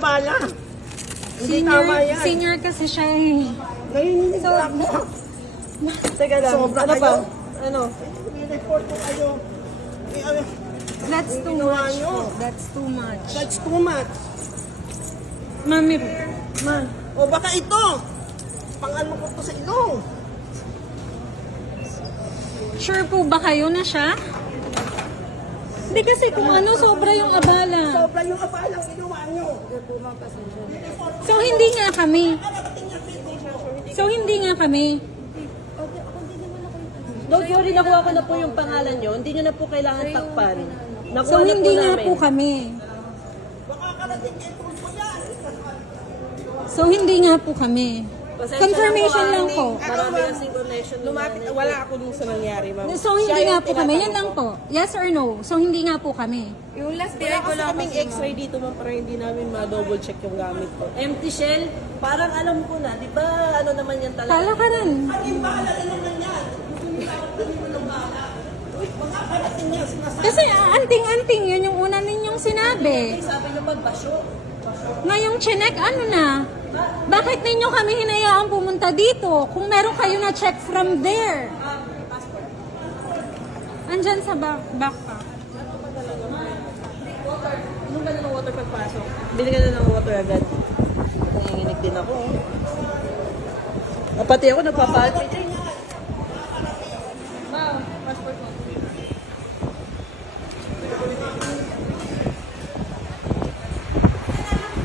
Bala. Hindi tama yan. Senior kasi siya eh. Nanginginig So, ako. Teka lang. Sobra Ano kayo. ba? Ano? May report ko kayo. That's too Ginawa much nyo. po. That's too much. That's too much. Mami, Ma, o baka ito. Pang-ano ko to sa ilong. sure po ba kayo na siya? Hindi kasi kung ano, sobra yung abala. Sobra yung abalang ginawa nyo. So, hindi nga kami. So, hindi nga kami. Don't worry, nakuha ko na po yung pangalan nyo. Hindi nyo na po kailangan takpan. Nakuha So, na po hindi nga namin. po kami. Baka karating ito po yan. So, hindi nga po kami. Pasensya Confirmation na lang po, po. Marami kasi connection. Lumapit, wala ako dun sa nangyari, ma'am. So, hindi nga po kami. Yan lang po. Yes or no? So, hindi nga po kami. Yung last Wala kasi kaming x-ray dito, ma'am, para hindi namin ma-double check yung gamit ko. Empty shell, parang alam ko na, di ba ano naman yan talaga? Kala ka rin. Kasi anting-anting, yun yung una ninyong sinabi. Sabi nyo pagbasyo. Ngayong chinek, ano na? Bakit ninyo kami hinayaang pumunta dito? Kung meron kayo na check from there. Andyan sa backpack. Anong ba na ng water pagpasok? Bili ka na ng water agad. Nanginginig din ako. Pati ako nagpapalpit. Ma'am, passport mo.